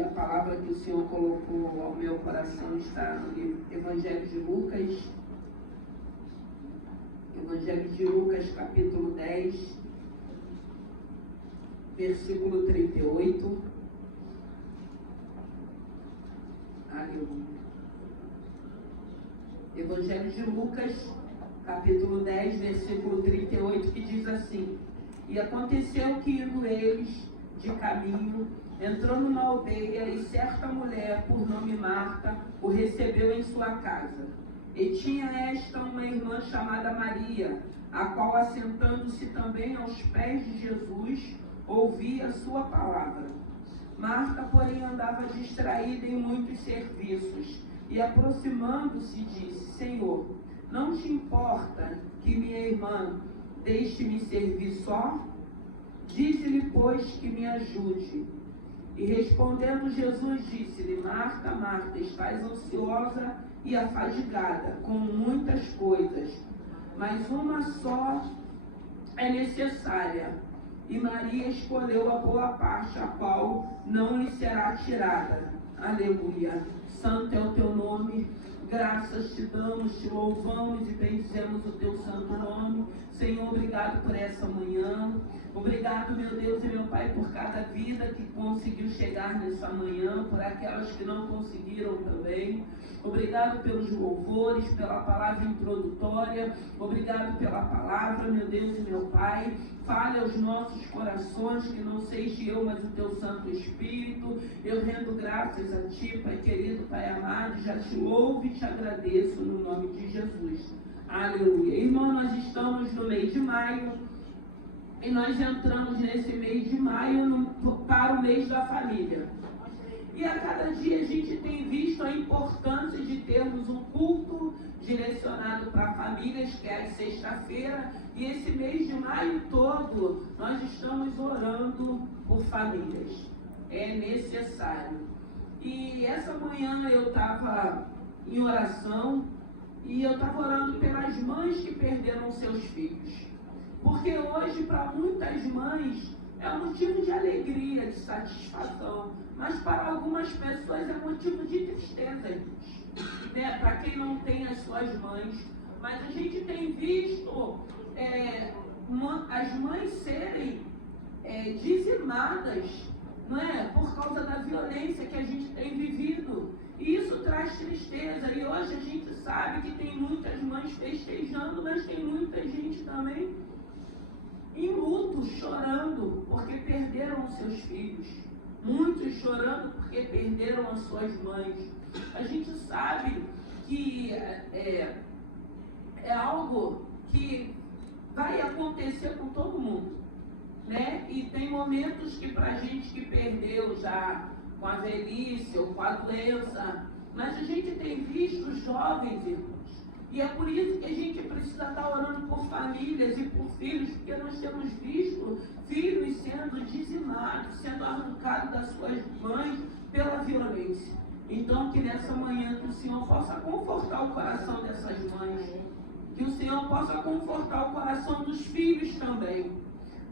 E a palavra que o Senhor colocou ao meu coração está no livro Evangelho de Lucas. Evangelho de Lucas, capítulo 10, versículo 38. Aleluia. Evangelho de Lucas, capítulo 10, versículo 38, que diz assim: E aconteceu que, indo eles de caminho, entrou numa aldeia, e certa mulher, por nome Marta, o recebeu em sua casa. E tinha esta uma irmã chamada Maria, a qual, assentando-se também aos pés de Jesus, ouvia a sua palavra. Marta, porém, andava distraída em muitos serviços, e aproximando-se disse: Senhor, não te importa que minha irmã deixe-me servir só? Dize-lhe, pois, que me ajude. E respondendo Jesus, disse-lhe: Marta, Marta, estás ansiosa e afadigada com muitas coisas, mas uma só é necessária. E Maria escolheu a boa parte, a qual não lhe será tirada. Aleluia. Santo é o teu nome. Graças te damos, te louvamos e bendizemos o teu santo nome. Senhor, obrigado por essa manhã. Obrigado, meu Deus e meu Pai, por cada vida que conseguiu chegar nessa manhã, por aquelas que não conseguiram também. Obrigado pelos louvores, pela palavra introdutória. Obrigado pela palavra, meu Deus e meu Pai. Fale aos nossos corações, que não seja eu, mas o teu Santo Espírito. Eu rendo graças a ti, Pai querido, Pai amado, já te louvo e te agradeço no nome de Jesus. Aleluia. Irmão, nós estamos no mês de maio e nós entramos nesse mês de maio para o mês da família. E a cada dia a gente tem visto a importância de termos um culto direcionado para famílias, que é a sexta-feira, e esse mês de maio todo nós estamos orando por famílias. É necessário. E essa manhã eu estava em oração e eu estava orando pelas mães que perderam seus filhos. Porque hoje, para muitas mães, é um motivo de alegria, de satisfação, mas para algumas pessoas é motivo de tristeza, né? Para quem não tem as suas mães. Mas a gente tem visto as mães serem dizimadas, não é? Por causa da violência que a gente tem vivido. E isso traz tristeza. E hoje a gente sabe que tem muitas mães festejando, mas tem muita gente também em luto, chorando, porque perderam os seus filhos. Muitos chorando porque perderam as suas mães. A gente sabe que é algo que vai acontecer com todo mundo, né? E tem momentos que pra gente que perdeu já com a velhice ou com a doença, mas a gente tem visto jovens, irmãos. E é por isso que a gente precisa estar orando por famílias e por filhos, porque nós temos visto filhos sendo dizimados, sendo arrancados das suas mães pela violência. Então, que nessa manhã que o Senhor possa confortar o coração dessas mães, que o Senhor possa confortar o coração dos filhos também,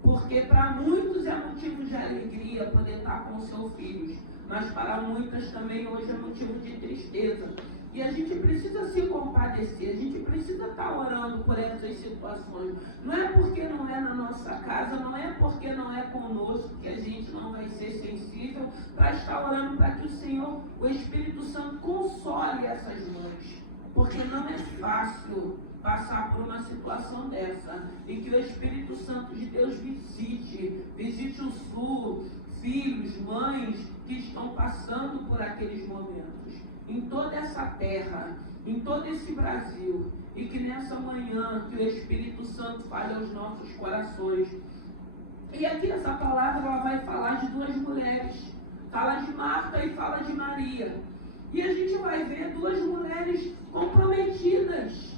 porque para muitos é motivo de alegria poder estar com os seus filhos, mas para muitas também hoje é motivo de tristeza. E a gente precisa se compadecer, a gente precisa estar orando por essas situações. Não é porque não é na nossa casa, não é porque não é conosco que a gente não vai ser sensível para estar orando para que o Senhor, o Espírito Santo, console essas mães. Porque não é fácil passar por uma situação dessa, em que o Espírito Santo de Deus visite o sul, filhos, mães que estão passando por aqueles momentos. Em toda essa terra, em todo esse Brasil, e que nessa manhã que o Espírito Santo fale aos nossos corações. E aqui essa palavra ela vai falar de duas mulheres, fala de Marta e fala de Maria. E a gente vai ver duas mulheres comprometidas.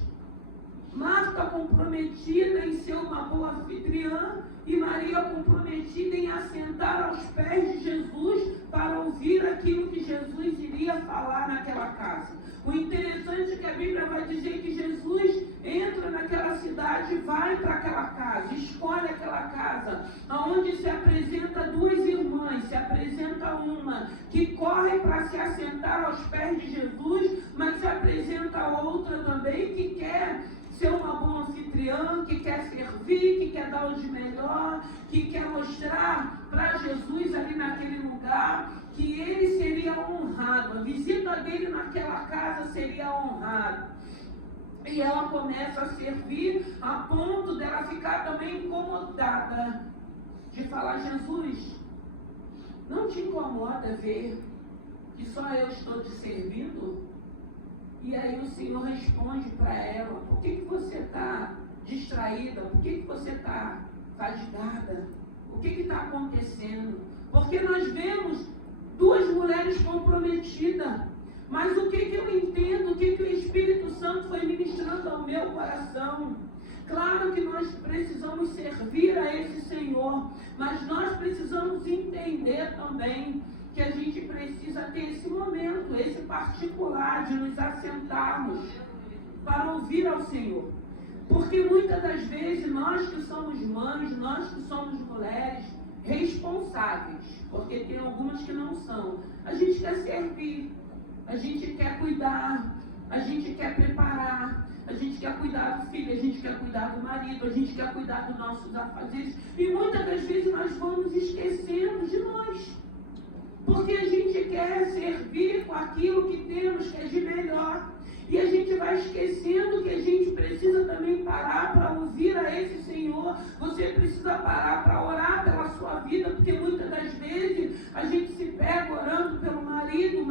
Marta comprometida em ser uma boa anfitriã e Maria comprometida em assentar aos pés de Jesus para ouvir aquilo que Jesus iria falar naquela casa. O interessante é que a Bíblia vai dizer que Jesus entra naquela cidade, vai para aquela casa, escolhe aquela casa, onde se apresenta duas irmãs, se apresenta uma ama, que corre para se assentar aos pés de Jesus, mas se apresenta outra também que quer ser uma boa anfitriã, que quer servir, que quer dar o de melhor, que quer mostrar para Jesus ali naquele lugar que ele seria honrado, a visita dele naquela casa seria honrada. E ela começa a servir a ponto dela ficar também incomodada de falar: Jesus, não te incomoda ver que só eu estou te servindo? E aí o Senhor responde para ela: por que você está distraída? Por que você está fadigada? O que está acontecendo? Porque nós vemos duas mulheres comprometidas. Mas o que eu entendo, o que o Espírito Santo foi ministrando ao meu coração? Claro que nós precisamos servir a esse Senhor, mas nós precisamos entender também que a gente precisa ter esse momento, esse particular de nos assentarmos para ouvir ao Senhor. Porque muitas das vezes nós que somos mães, nós que somos mulheres responsáveis, porque tem algumas que não são, a gente quer servir. A gente quer cuidar, a gente quer preparar, a gente quer cuidar do filho, a gente quer cuidar do marido, a gente quer cuidar dos nossos afazeres. E muitas das vezes nós vamos esquecendo de nós. Porque a gente quer servir com aquilo que temos, que é de melhor. E a gente vai esquecendo que a gente precisa também parar para ouvir a esse Senhor. Você precisa parar para orar pela sua vida, porque muitas das vezes a gente se pega orando pelo marido,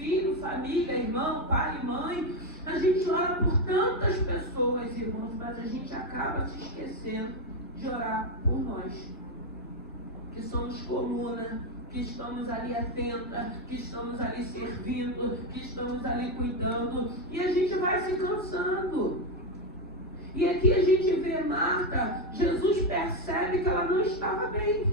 filho, família, irmão, pai e mãe. A gente ora por tantas pessoas, irmãos, mas a gente acaba se esquecendo de orar por nós, que somos coluna, que estamos ali atenta, que estamos ali servindo, que estamos ali cuidando, e a gente vai se cansando. E aqui a gente vê Marta, Jesus percebe que ela não estava bem.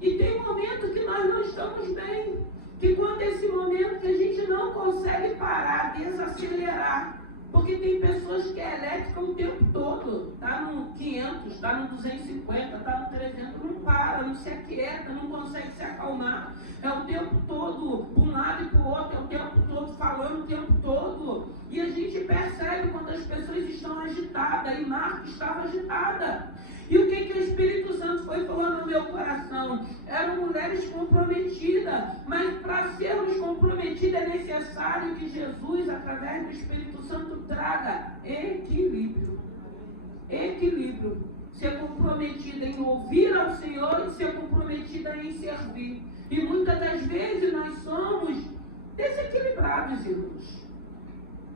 E tem um momento que nós não estamos bem, que quando é esse momento que a gente não consegue parar, desacelerar, porque tem pessoas que é elétrica o tempo todo, está no 500, está no 250, está no 300, não para, não se aquieta, não consegue se acalmar, é o tempo todo, para um lado e para o outro, é o tempo todo falando o tempo todo, e a gente percebe quando as pessoas estão agitadas, e Marta estava agitada. E o que o Espírito Santo foi falando no meu coração? Eram mulheres comprometidas, mas para sermos comprometidas é necessário que Jesus, através do Espírito Santo, traga equilíbrio. Equilíbrio. Ser comprometida em ouvir ao Senhor e ser comprometida em servir. E muitas das vezes nós somos desequilibrados, irmãos.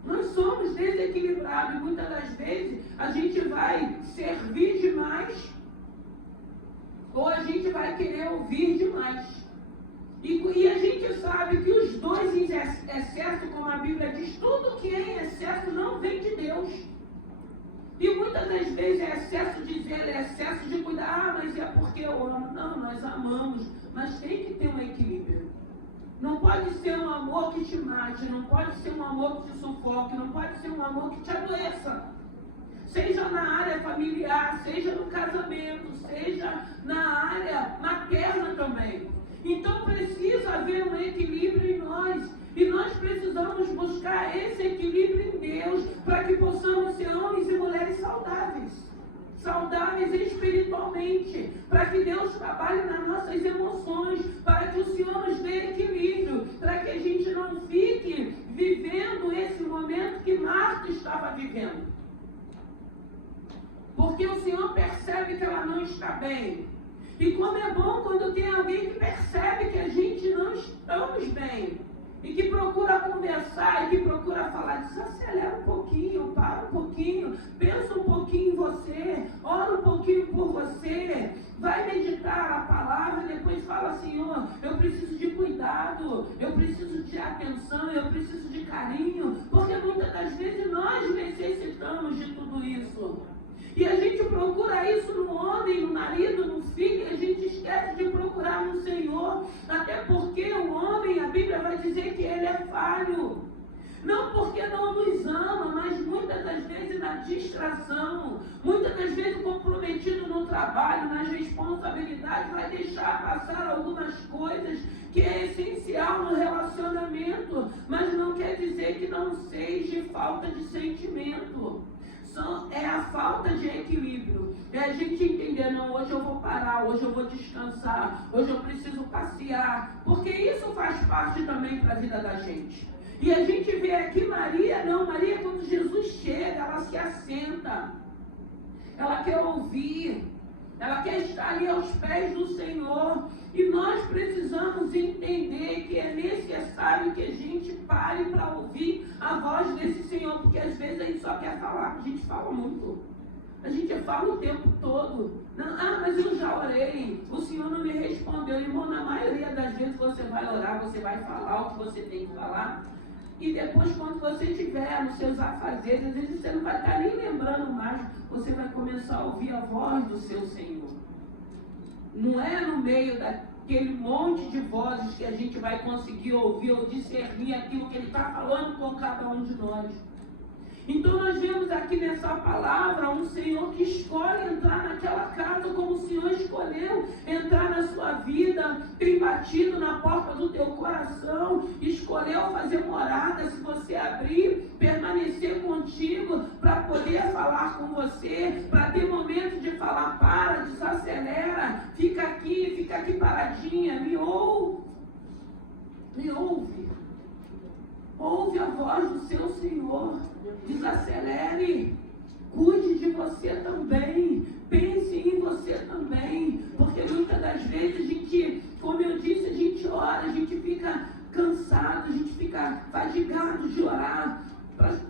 Nós somos desequilibrados e muitas das vezes a gente vai servir demais ou a gente vai querer ouvir demais. E a gente sabe que os dois em excesso, como a Bíblia diz, tudo que é em excesso não vem de Deus. E muitas das vezes é excesso de zelo, é excesso de cuidar, mas é porque eu amo. Não, nós amamos, mas tem que ter um equilíbrio. Não pode ser um amor que te mate, não pode ser um amor que te sufoque, não pode ser um amor que te adoeça. Seja na área familiar, seja no casamento, seja na área materna também. Então precisa haver um equilíbrio em nós. E nós precisamos buscar esse equilíbrio em Deus para que possamos ser homens e mulheres saudáveis. Saudáveis espiritualmente, para que Deus trabalhe nas nossas emoções, para que o Senhor nos dê equilíbrio, para que a gente não fique vivendo esse momento que Marta estava vivendo. Porque o Senhor percebe que ela não está bem. E como é bom quando tem alguém que percebe que a gente não estamos bem. E que procura conversar, e que procura falar, desacelera um pouquinho, para um pouquinho, pensa um pouquinho em você, ora um pouquinho por você, vai meditar a palavra e depois fala: Senhor, eu preciso de cuidado, eu preciso de atenção, eu preciso de carinho, porque muitas das vezes nós necessitamos de tudo isso. E a gente procura isso no homem, no marido, no filho, e a gente esquece de procurar no Senhor, até porque o homem, a Bíblia vai dizer que ele é falho. Não porque não nos ama, mas muitas das vezes na distração, muitas das vezes comprometido no trabalho, nas responsabilidades, vai deixar passar passar algumas coisas que é essencial no relacionamento, mas não quer dizer que não seja falta de sentimento. É a falta de equilíbrio. É a gente entender, não, hoje eu vou parar, hoje eu vou descansar, hoje eu preciso passear, porque isso faz parte também para a vida da gente. E a gente vê aqui Maria, quando Jesus chega, ela se assenta, ela quer ouvir, ela quer estar ali aos pés do Senhor. E nós precisamos entender que é necessário que a gente pare para ouvir a voz desse Senhor, porque às vezes a gente só quer falar, a gente fala muito, a gente fala o tempo todo. Não, mas eu já orei, o Senhor não me respondeu. Irmão, na maioria das vezes você vai orar, você vai falar o que você tem que falar, e depois, quando você estiver nos seus afazeres, às vezes você não vai estar nem lembrando mais, você vai começar a ouvir a voz do seu Senhor. Não é no meio daquele monte de vozes que a gente vai conseguir ouvir ou discernir aquilo que Ele está falando com cada um de nós. Então nós vemos aqui nessa palavra um Senhor que escolhe entrar naquela casa como o Senhor escolheu entrar na sua vida, tem batido na porta do teu coração, escolheu fazer morada, se você abrir, permanecer contigo, para poder falar com você, para ter momento de falar, para, desacelera, fica aqui paradinha, me ouve. Ouve a voz do seu Senhor, desacelere, cuide de você também, pense em você também, porque muitas das vezes a gente, como eu disse, a gente ora, a gente fica cansado, a gente fica fadigado de orar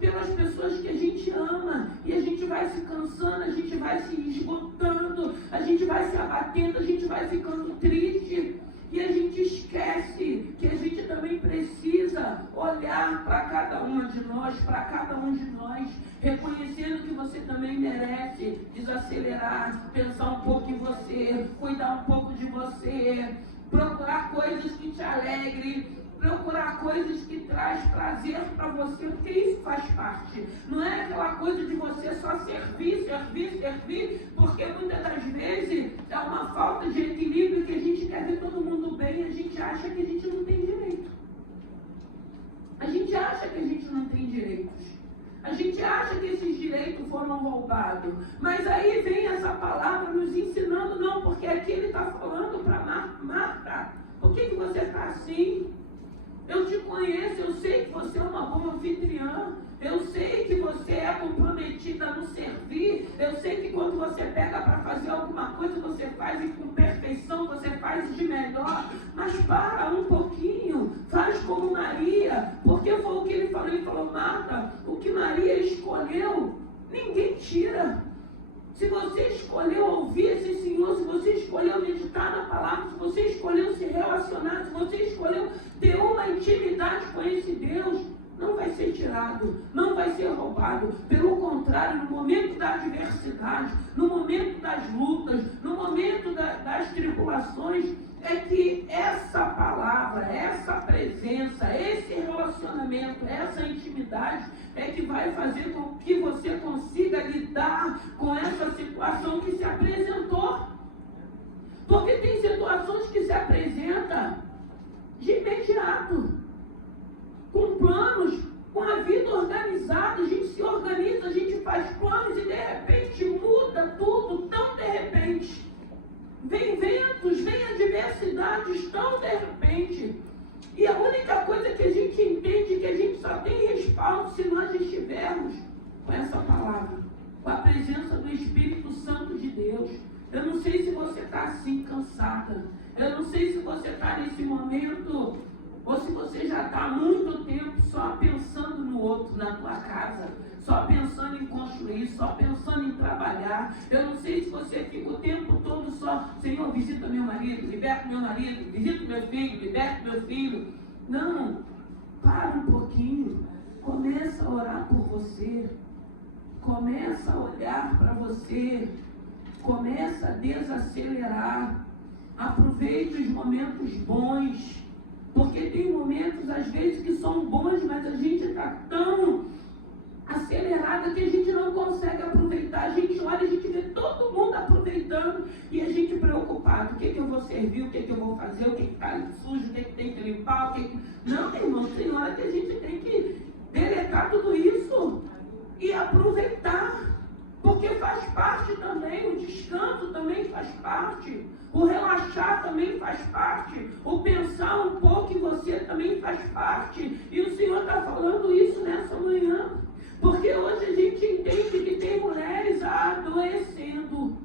pelas pessoas que a gente ama, e a gente vai se cansando, a gente vai se esgotando, a gente vai se abatendo, a gente vai ficando triste. E a gente esquece que a gente também precisa olhar para cada um de nós, reconhecendo que você também merece desacelerar, pensar um pouco em você, cuidar um pouco de você, procurar coisas que te alegrem, procurar coisas que traz prazer para você, porque isso faz parte. Não é aquela coisa de você só servir, porque muitas das vezes é uma falta de equilíbrio que a gente quer ver todo mundo bem e a gente acha que a gente não tem direito. A gente acha que a gente não tem direitos. A gente acha que esses direitos foram roubados. Mas aí vem essa palavra nos ensinando, não, porque aqui ele está falando para Marta, por que você está assim? Eu te conheço, eu sei que você é uma boa anfitriã, eu sei que você é comprometida no servir, eu sei que quando você pega para fazer alguma coisa, você faz e com perfeição, você faz de melhor, mas para um pouquinho, faz como Maria, porque foi o que ele falou, Marta, o que Maria escolheu, ninguém tira. Se você escolheu ouvir esse Senhor, se você escolheu meditar na palavra, se você escolheu se relacionar, se você escolheu ter uma intimidade com esse Deus, não vai ser tirado, não vai ser roubado. Pelo contrário, no momento da adversidade, no momento das lutas, no momento das tribulações, é que essa palavra, essa presença, esse relacionamento, essa intimidade é que vai fazer com que você consiga lidar com essa situação que se apresentou. Porque tem situações que se apresentam de imediato, com planos, com a vida organizada, a gente se organiza, a gente faz planos e de repente muda tudo tão de repente. Vem ventos, vem adversidades tão de repente. E a única coisa que a gente entende é que a gente só tem respaldo se nós estivermos com essa palavra, com a presença do Espírito Santo de Deus. Eu não sei se você está assim, cansada. Eu não sei se você está nesse momento, ou se você já está há muito tempo só pensando no outro, na tua casa, só pensando em construir, só pensando em trabalhar. Eu não sei se você fica o tempo todo só, Senhor, visita meu marido, liberta meu marido, visita meu filho, liberta meu filho. Não, para um pouquinho, começa a orar por você, começa a olhar para você, começa a desacelerar, aproveite os momentos bons, porque tem momentos às vezes que são bons, mas a gente está tão acelerada que a gente não consegue aproveitar. A gente olha, a gente vê todo mundo aproveitando e a gente preocupado. O que eu vou servir, o que eu vou fazer, o que está sujo, o que tem que limpar, Não, irmão, tem hora que a gente tem que deletar tudo isso e aproveitar. Porque faz parte também, o descanso também faz parte, o relaxar também faz parte, o pensar um pouco em você também faz parte. E o Senhor está falando isso nessa manhã, porque hoje a gente entende que tem mulheres adoecendo,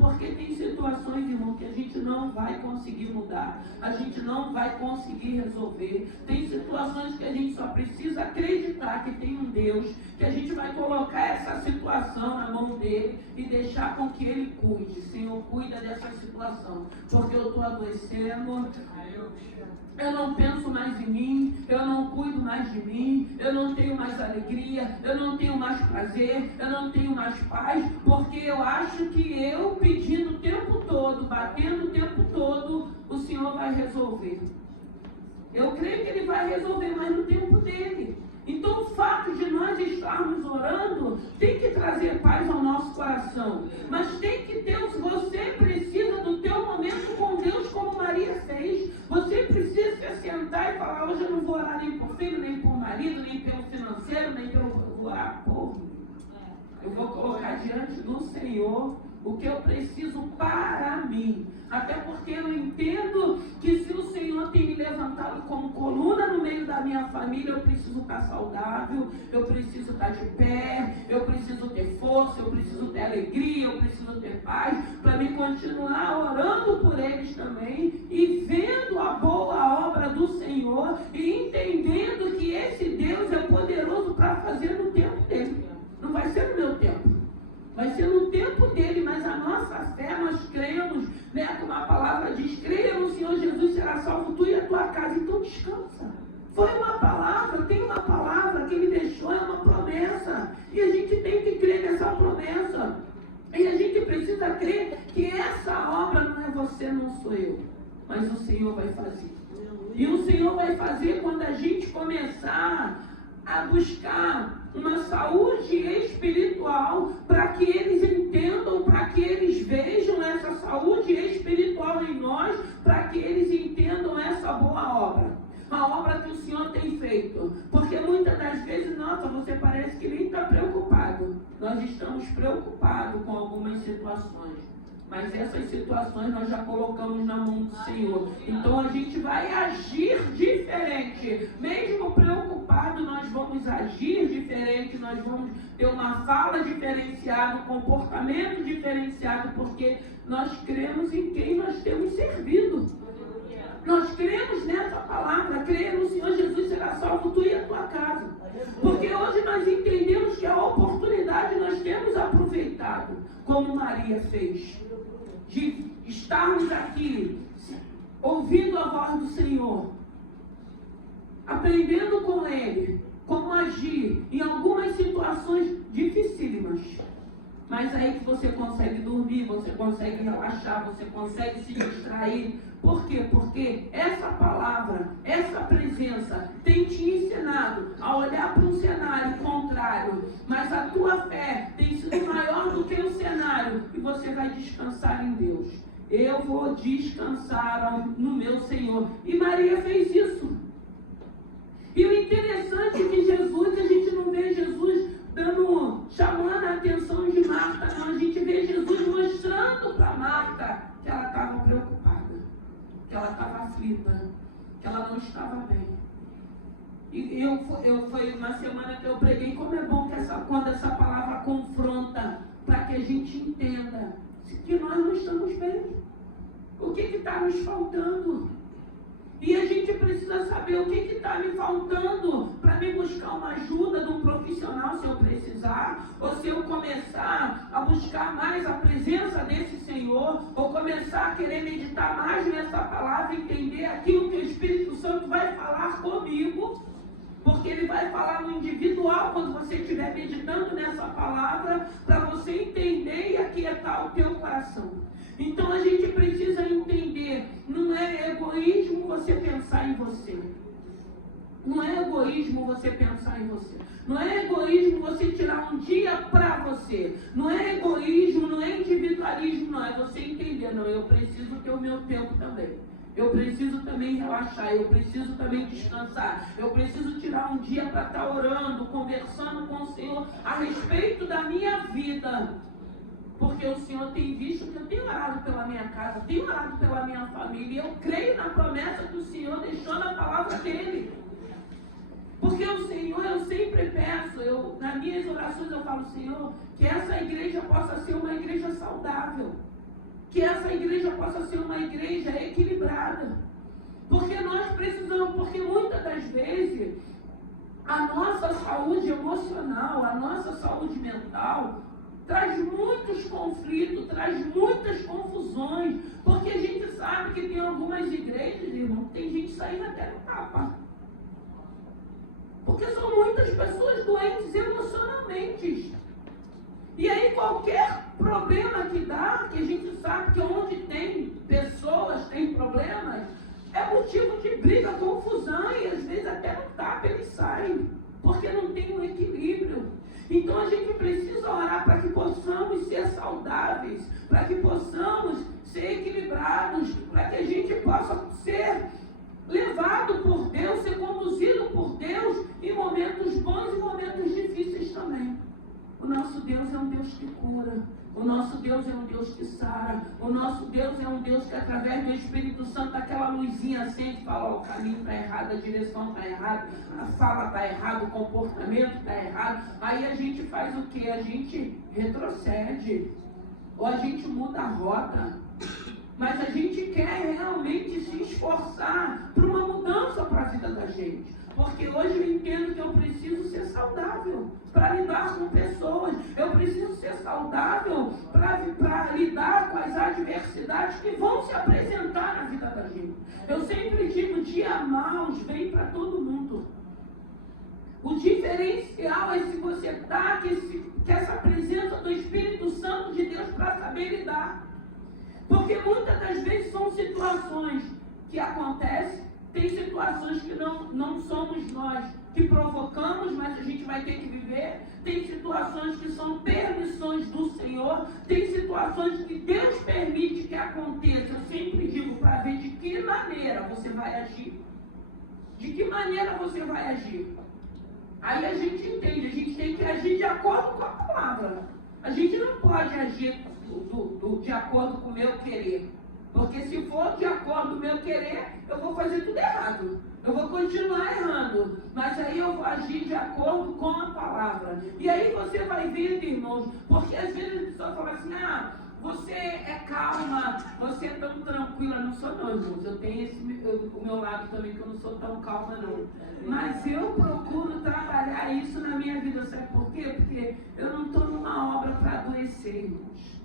porque tem situações, irmão, que a gente não vai conseguir mudar, a gente não vai conseguir resolver. Tem situações que a gente só precisa acreditar que tem um Deus, que a gente vai colocar essa situação na mão dele e deixar com que ele cuide. Senhor, cuida dessa situação, porque eu estou adoecendo, eu não penso mais em mim, eu não cuido mais de mim, eu não tenho mais alegria, eu não tenho mais prazer, eu não tenho mais paz, porque eu acho que eu pedindo o tempo todo, batendo o tempo todo, o Senhor vai resolver. Eu creio que Ele vai resolver, mas no tempo dele. Então o fato de nós estarmos orando tem que trazer paz ao nosso coração, mas tem que ter, você precisa do teu momento com Deus, como Maria fez. Você precisa se sentar e falar: hoje eu não vou orar nem por filho, nem por marido, nem pelo financeiro, nem pelo... vou orar por... eu vou colocar diante do Senhor o que eu preciso para mim. Até porque eu entendo que se o Senhor tem me levantado como coluna no meio da minha família, eu preciso estar saudável, eu preciso estar de pé, eu preciso ter força, eu preciso ter alegria, eu preciso ter paz, para me continuar orando por eles também e vendo a boa obra do Senhor e entendendo que esse Deus é poderoso para fazer no tempo dele. Não vai ser no meu tempo, vai ser no tempo dele, mas a nossa fé, nós cremos, né, como a palavra diz: creia no Senhor Jesus, será salvo tu e a tua casa. Então descansa. Foi uma palavra, tem uma palavra que ele deixou, é uma promessa, e a gente tem que crer nessa promessa, e a gente precisa crer que essa obra não é você, não sou eu, mas o Senhor vai fazer. E o Senhor vai fazer quando a gente começar a buscar uma saúde espiritual, para que eles entendam, para que eles vejam essa saúde espiritual em nós, para que eles entendam essa boa obra, a obra que o Senhor tem feito. Porque muitas das vezes, nossa, você parece que nem está preocupado. Nós estamos preocupados com algumas situações, mas essas situações nós já colocamos na mão do Senhor. Então a gente vai agir diferente. Mesmo preocupado, nós vamos agir diferente, nós vamos ter uma fala diferenciada, um comportamento diferenciado, porque nós cremos em quem nós temos servido. Nós cremos nessa palavra: creia no Senhor Jesus, será salvo tu e a tua casa. Porque hoje nós entendemos que a oportunidade nós temos aproveitado, como Maria fez, de estarmos aqui, ouvindo a voz do Senhor, aprendendo com Ele, como agir em algumas situações dificílimas. Mas aí que você consegue dormir, você consegue relaxar, você consegue se distrair. Por quê? Porque essa palavra, essa presença tem te ensinado a olhar para um cenário contrário, mas a tua fé tem sido maior do que o cenário, e você vai descansar em Deus. Eu vou descansar no meu Senhor. E Maria fez isso. E o interessante é que Jesus, a gente não vê Jesus chamando a atenção de Marta, não. A gente vê Jesus mostrando para Marta que ela estava preocupada, que ela estava aflita, que ela não estava bem. E foi uma semana que eu preguei como é bom que quando essa palavra confronta, para que a gente entenda que nós não estamos bem. O que está nos faltando? E a gente precisa saber o que está me faltando para me buscar uma ajuda de um profissional, se eu precisar, ou se eu começar a buscar mais a presença desse Senhor, ou começar a querer meditar mais nessa palavra, entender aquilo que o Espírito Santo vai falar comigo, porque ele vai falar no individual quando você estiver meditando nessa palavra, para você entender e aquietar o teu coração. Então a gente precisa entender, não é egoísmo você pensar em você. Não é egoísmo você pensar em você. Não é egoísmo você tirar um dia para você. Não é egoísmo, não é individualismo, não. É você entender, não, eu preciso ter o meu tempo também. Eu preciso também relaxar, eu preciso também descansar. Eu preciso tirar um dia para estar orando, conversando com o Senhor a respeito da minha vida. Porque o Senhor tem visto que eu tenho orado pela minha casa, tenho orado pela minha família. E eu creio na promessa que o Senhor deixou na palavra dele. Porque o Senhor, eu sempre peço, nas minhas orações eu falo, Senhor, que essa igreja possa ser uma igreja saudável. Que essa igreja possa ser uma igreja equilibrada. Porque nós precisamos, porque muitas das vezes, a nossa saúde emocional, a nossa saúde mental, traz muitos conflitos, traz muitas confusões. Porque a gente sabe que tem algumas igrejas, irmão, tem gente saindo até no tapa. Porque são muitas pessoas doentes emocionalmente. E aí qualquer problema que dá, que a gente sabe que onde tem pessoas, tem problemas, é motivo de briga, confusão, e às vezes até no tapa eles saem, porque não tem um equilíbrio. Então a gente precisa orar para que possamos ser saudáveis, para que possamos ser equilibrados, para que a gente possa ser levado por Deus, ser conduzido por Deus em momentos bons e momentos difíceis também. O nosso Deus é um Deus que cura. O nosso Deus é um Deus que sara. O nosso Deus é um Deus que através do Espírito Santo, aquela luzinha acende e fala, o caminho está errado, a direção está errada, a fala está errada, o comportamento está errado. Aí a gente faz o quê? A gente retrocede. Ou a gente muda a rota. Mas a gente quer realmente se esforçar para uma mudança para a vida da gente. Porque hoje eu entendo que eu preciso ser saudável para lidar com pessoas. Eu preciso ser saudável para lidar com as adversidades que vão se apresentar na vida da gente. Eu sempre digo, dia maus vem para todo mundo. O diferencial é se você está que essa presença do Espírito Santo de Deus para saber lidar. Porque muitas das vezes são situações que acontecem. Tem situações que não somos nós que provocamos, mas a gente vai ter que viver. Tem situações que são permissões do Senhor. Tem situações que Deus permite que aconteça. Eu sempre digo para ver de que maneira você vai agir. De que maneira você vai agir. Aí a gente entende, a gente tem que agir de acordo com a palavra. A gente não pode agir de acordo com o meu querer. Porque se for de acordo com o meu querer, eu vou fazer tudo errado. Eu vou continuar errando. Mas aí eu vou agir de acordo com a palavra. E aí você vai vendo, irmãos, porque às vezes a pessoa fala assim, você é calma, você é tão tranquila. Não sou não, irmãos. Eu tenho o meu lado também, que eu não sou tão calma não. Mas eu procuro trabalhar isso na minha vida. Sabe por quê? Porque eu não estou numa obra para adoecer, irmãos.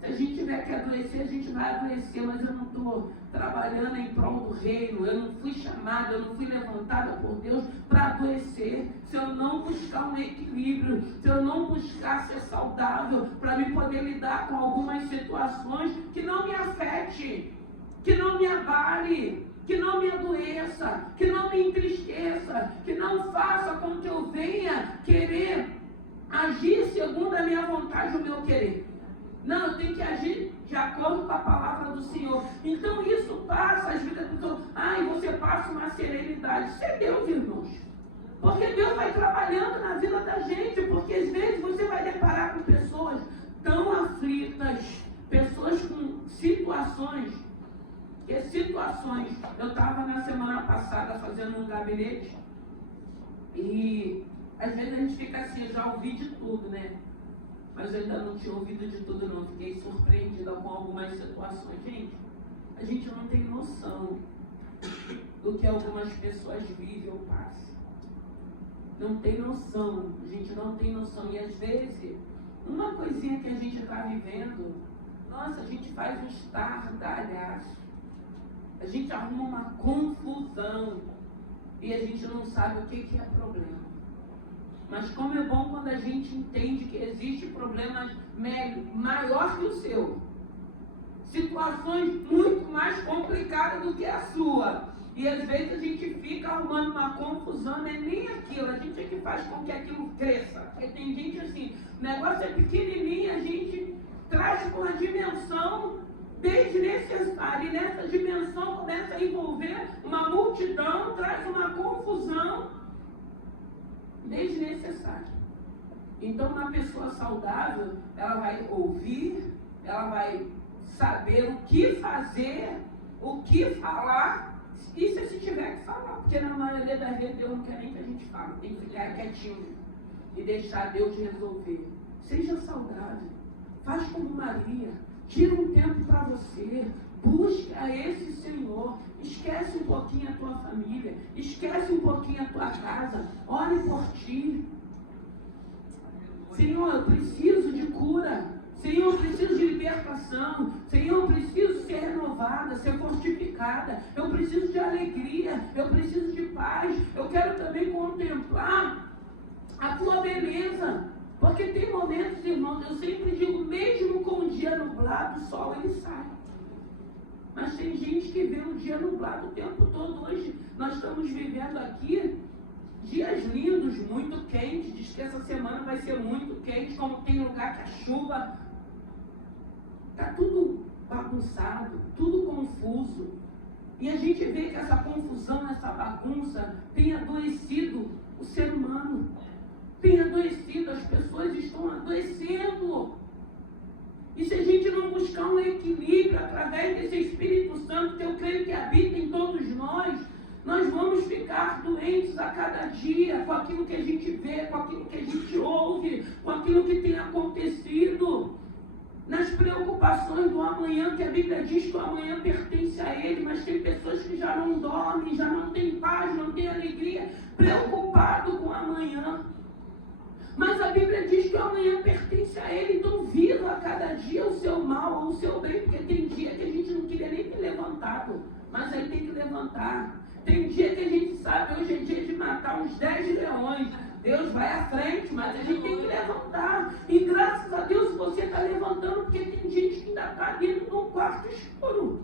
Se a gente tiver que adoecer, a gente vai adoecer, mas eu não estou trabalhando em prol do reino. Eu não fui chamada, eu não fui levantada por Deus para adoecer. Se eu não buscar um equilíbrio, se eu não buscar ser saudável, para me poder lidar com algumas situações que não me afete, que não me abale, que não me adoeça, que não me entristeça, que não faça com que eu venha querer agir segundo a minha vontade, o meu querer. Não, eu tenho que agir de acordo com a palavra do Senhor. Então isso passa, às vezes a pessoa, você passa uma serenidade. Isso é Deus, irmãos. Porque Deus vai trabalhando na vida da gente. Porque às vezes você vai deparar com pessoas tão aflitas, pessoas com situações. Eu estava na semana passada fazendo um gabinete. E às vezes a gente fica assim, eu já ouvi de tudo, né? Mas eu ainda não tinha ouvido de tudo não, fiquei surpreendida com algumas situações. Gente, a gente não tem noção do que algumas pessoas vivem ou passam. Não tem noção, a gente não tem noção. E às vezes, uma coisinha que a gente está vivendo, nossa, a gente faz um estardalhaço. A gente arruma uma confusão e a gente não sabe o que é problema. Mas como é bom quando a gente entende que existe problemas maior que o seu. Situações muito mais complicadas do que a sua. E às vezes a gente fica arrumando uma confusão, não é nem aquilo, a gente é que faz com que aquilo cresça. Porque tem gente assim, o negócio é pequenininho, a gente traz para uma dimensão desnecessária. E nessa dimensão começa a envolver uma multidão, traz uma confusão desnecessária. Então, uma pessoa saudável, ela vai ouvir, ela vai saber o que fazer, o que falar, e se tiver que falar, porque na maioria das vezes Deus não quer nem que a gente fale, tem que ficar quietinho e deixar Deus resolver. Seja saudável, faz como Maria, tira um tempo para você, busque a esse Senhor, esquece um pouquinho a tua família, esquece um pouquinho a tua casa, ore por ti. Senhor, eu preciso de cura. Senhor, eu preciso de libertação. Senhor, eu preciso ser renovada, ser fortificada. Eu preciso de alegria. Eu preciso de paz. Eu quero também contemplar a tua beleza. Porque tem momentos, irmãos, eu sempre digo, mesmo com o dia nublado, o sol ele sai. Mas tem gente que vê o dia nublado o tempo todo. Hoje nós estamos vivendo aqui dias lindos, muito quentes. Diz que essa semana vai ser muito quente, como tem lugar que a chuva está tudo bagunçado, tudo confuso. E a gente vê que essa confusão, essa bagunça tem adoecido o ser humano. Tem adoecido, as pessoas estão adoecendo. E se a gente não buscar um equilíbrio através desse Espírito Santo, que eu creio que habita em todos nós vamos ficar doentes a cada dia com aquilo que a gente vê, com aquilo que a gente ouve, com aquilo que tem acontecido. Nas preocupações do amanhã, que a Bíblia diz que o amanhã pertence a Ele, mas tem pessoas que já não dormem, já não têm paz, não têm alegria, preocupado com o amanhã. Mas a Bíblia diz que o amanhã pertence a Ele, então viva a cada dia o seu mal ou o seu bem, porque tem dia que a gente não queria nem ter levantado, mas aí tem que levantar. Tem dia que a gente sabe, hoje é dia de matar uns 10 leões. Deus vai à frente, mas a gente tem que levantar. E graças a Deus você está levantando, porque tem gente que ainda está dentro de um quarto escuro.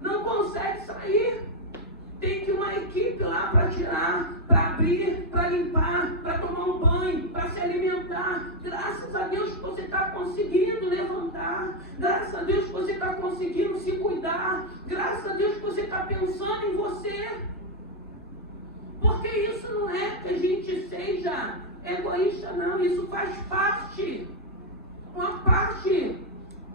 Não consegue sair. Tem que uma equipe lá para tirar, para abrir, para limpar, para tomar um banho, para se alimentar. Graças a Deus que você está conseguindo levantar. Graças a Deus que você está conseguindo se cuidar. Graças a Deus que você está pensando em você. Porque isso não é que a gente seja egoísta, não. Isso faz parte. Uma parte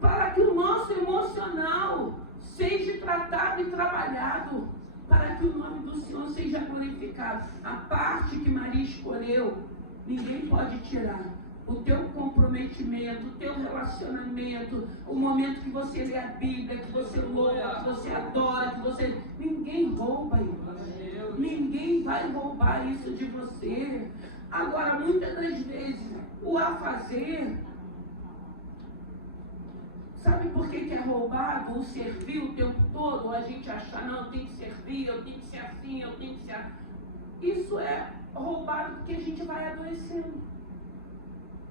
para que o nosso emocional seja tratado e trabalhado, para que o nome do Senhor seja glorificado. A parte que Maria escolheu, ninguém pode tirar. O teu comprometimento, o teu relacionamento, o momento que você lê a Bíblia, que você louva, que você adora, que você... Ninguém rouba, irmão. Ninguém vai roubar isso de você. Agora, muitas das vezes, o afazer... Sabe por que é roubado? O servir o tempo todo? Ou a gente achar, não, eu tenho que servir, eu tenho que ser assim, eu tenho que ser assim. Isso é roubado porque a gente vai adoecendo.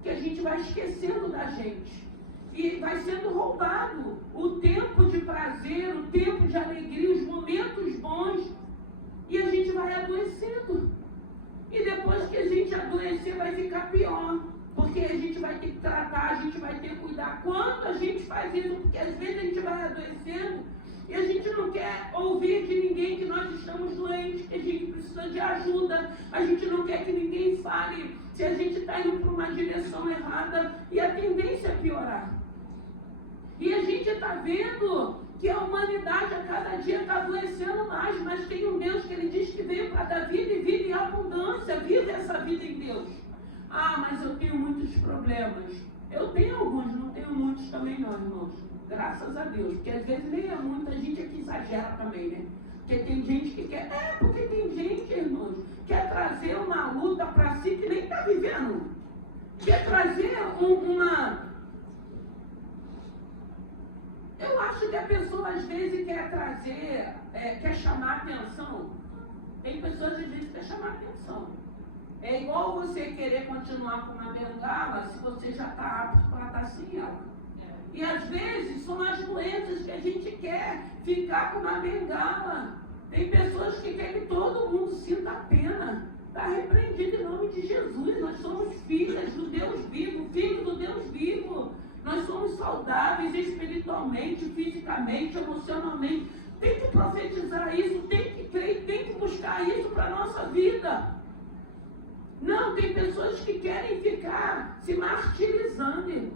Que a gente vai esquecendo da gente. E vai sendo roubado o tempo de prazer, o tempo de alegria, os momentos bons. E a gente vai adoecendo. E depois que a gente adoecer, vai ficar pior. Porque a gente vai ter que tratar, a gente vai ter que cuidar. Quando a gente faz isso, porque às vezes a gente vai adoecendo e a gente não quer ouvir de ninguém que nós estamos doentes, que a gente precisa de ajuda. A gente não quer que ninguém fale se a gente está indo para uma direção errada e a tendência é piorar. E a gente está vendo que a humanidade a cada dia está adoecendo mais, mas tem um Deus que Ele diz que veio para dar vida e vida em abundância. Vive essa vida em Deus. Ah, mas eu tenho muitos problemas. Eu tenho alguns, não tenho muitos também não, irmãos. Graças a Deus. Porque às vezes nem é muita gente que exagera também, né? Porque tem gente que quer... porque tem gente, irmãos, que quer trazer uma luta para si que nem está vivendo. Quer trazer uma... Eu acho que a pessoa às vezes quer trazer, quer chamar atenção. Tem pessoas às vezes que quer chamar atenção. É igual você querer continuar com uma bengala se você já está apto para estar sem ela. E às vezes são as doenças que a gente quer ficar com uma bengala. Tem pessoas que querem que todo mundo sinta a pena. Está repreendido em nome de Jesus. Nós somos filhas do Deus vivo, filhos do Deus vivo. Nós somos saudáveis espiritualmente, fisicamente, emocionalmente. Tem que profetizar isso, tem que crer, tem que buscar isso para a nossa vida. Não, tem pessoas que querem ficar se martirizando, irmãos,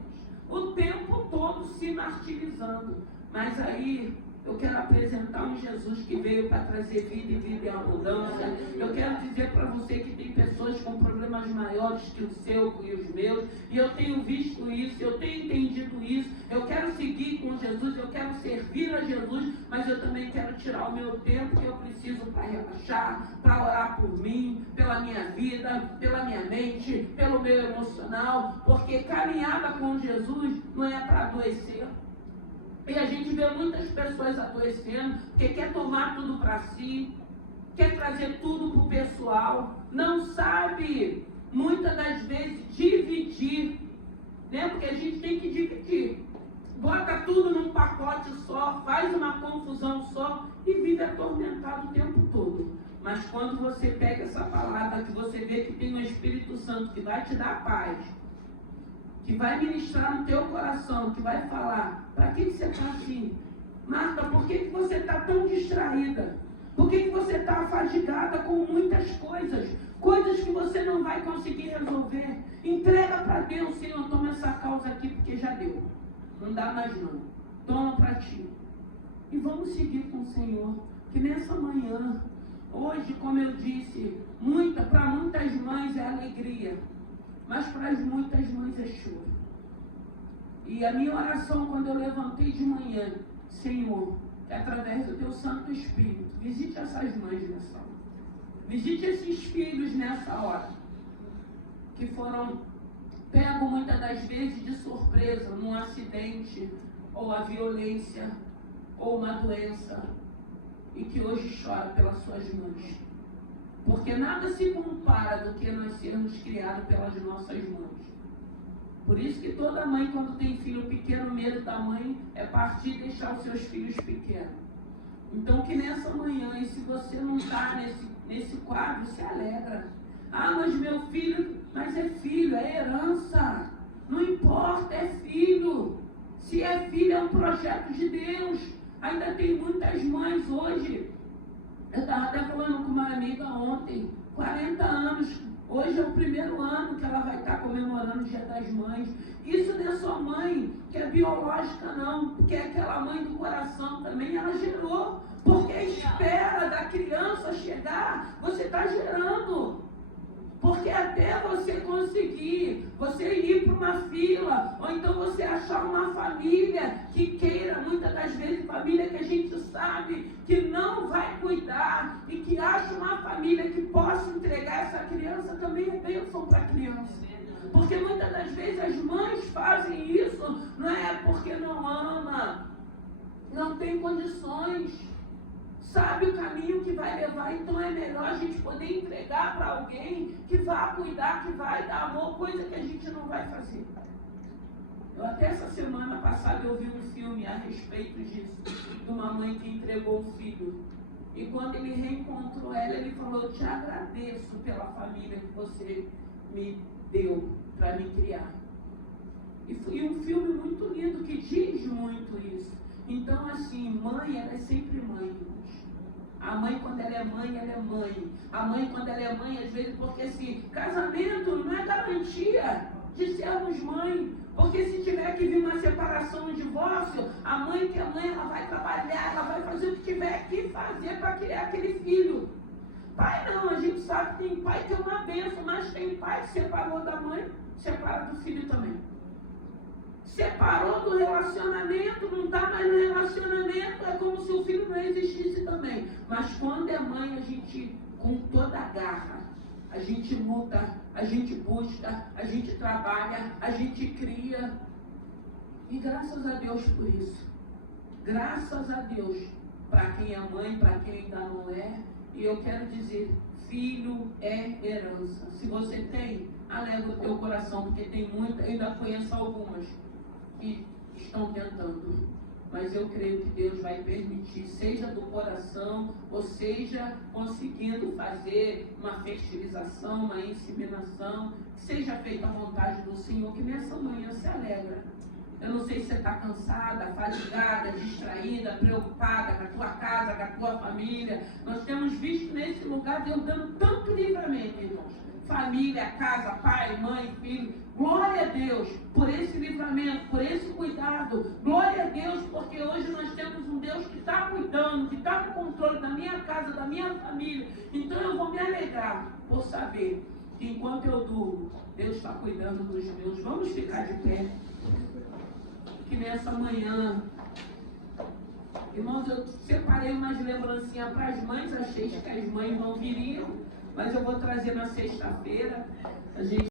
o tempo todo se martirizando. Mas aí eu quero apresentar um Jesus que veio para trazer vida e vida em abundância. Eu quero dizer para você que tem pessoas com problemas maiores que o seu e os meus. E eu tenho visto isso, eu tenho entendido isso. Eu quero seguir com Jesus, eu quero servir a Jesus. Mas eu também quero tirar o meu tempo que eu preciso para relaxar, para orar por mim, pela minha vida, pela minha mente, pelo meu emocional. Porque caminhada com Jesus não é para adoecer. E a gente vê muitas pessoas adoecendo, porque quer tomar tudo para si, quer trazer tudo para o pessoal, não sabe, muitas das vezes, dividir, né? Porque a gente tem que dividir. Bota tudo num pacote só, faz uma confusão só e vive atormentado o tempo todo. Mas quando você pega essa palavra, que você vê que tem o Espírito Santo que vai te dar paz, que vai ministrar no teu coração, que vai falar, para que você está assim? Marta, por que você está tão distraída? Por que você está afadigada com muitas coisas? Coisas que você não vai conseguir resolver. Entrega para Deus, Senhor, toma essa causa aqui, porque já deu. Não dá mais não. Toma para ti. E vamos seguir com o Senhor. Que nessa manhã, hoje, como eu disse, para muitas mães é alegria. Mas para muitas mães é choro. E a minha oração quando eu levantei de manhã, Senhor, que através do teu Santo Espírito, visite essas mães nessa hora. Visite esses filhos nessa hora, que foram pegos muitas das vezes de surpresa, num acidente, ou a violência, ou uma doença, e que hoje chora pelas suas mães. Porque nada se compara do que nós sermos criados pelas nossas mães. Por isso que toda mãe, quando tem filho pequeno, o medo da mãe é partir e deixar os seus filhos pequenos. Então que nessa manhã, e se você não está nesse quadro, se alegra. Ah, mas meu filho, mas é filho, é herança. Não importa, é filho. Se é filho, é um projeto de Deus. Ainda tem muitas mães hoje. Eu estava até falando com uma amiga ontem, 40 anos, hoje é o primeiro ano que ela vai estar comemorando o Dia das Mães. Isso não é só mãe, que é biológica não, porque é aquela mãe do coração também, ela gerou. Porque a espera da criança chegar, você está gerando. Porque até você conseguir, você ir para uma fila, ou então você achar uma família que queira, muitas das vezes família que a gente sabe que não vai cuidar, e que acha uma família que possa entregar essa criança, também é bênção para a criança. Porque muitas das vezes as mães fazem isso, não é porque não ama, não tem condições. Sabe o caminho que vai levar, então é melhor a gente poder entregar para alguém que vai cuidar, que vai dar amor, coisa que a gente não vai fazer. Eu até essa semana passada eu vi um filme a respeito disso, de uma mãe que entregou o filho. E quando ele reencontrou ela, ele falou, eu te agradeço pela família que você me deu para me criar. E foi um filme muito lindo, que diz muito isso. Então assim, mãe, ela é sempre mãe. A mãe, quando ela é mãe, ela é mãe. A mãe, quando ela é mãe, às vezes, porque assim, casamento não é garantia de sermos mãe. Porque se tiver que vir uma separação, um divórcio, a mãe que é mãe, ela vai trabalhar, ela vai fazer o que tiver que fazer para criar aquele filho. Pai não, a gente sabe que tem pai que é uma bênção, mas tem pai que separou da mãe, separa do filho também. Separou do relacionamento, não está mais no relacionamento, é como se o filho não existisse também. Mas quando é mãe, a gente, com toda a garra, a gente luta, a gente busca, a gente trabalha, a gente cria. E graças a Deus por isso. Graças a Deus para quem é mãe, para quem ainda não é. E eu quero dizer, filho é herança. Se você tem, alegra o teu coração, porque tem muita, ainda conheço algumas que estão tentando. mas eu creio que Deus vai permitir, seja do coração, ou seja, conseguindo fazer uma fertilização, uma inseminação, que seja feita a vontade do Senhor, que nessa manhã se alegra. Eu não sei se você está cansada, fadigada, distraída, preocupada com a tua casa, com a tua família. Nós temos visto nesse lugar Deus dando tanto livramento, irmãos. Família, casa, pai, mãe, filho. Glória a Deus por esse livramento, por esse cuidado. Glória a Deus, porque hoje nós temos um Deus que está cuidando, que está no controle da minha casa, da minha família. Então eu vou me alegrar por saber que enquanto eu durmo, Deus está cuidando dos meus. Vamos ficar de pé. Que nessa manhã, irmãos, eu separei umas lembrancinhas para as mães, achei que as mães não viriam, mas eu vou trazer na sexta-feira. A gente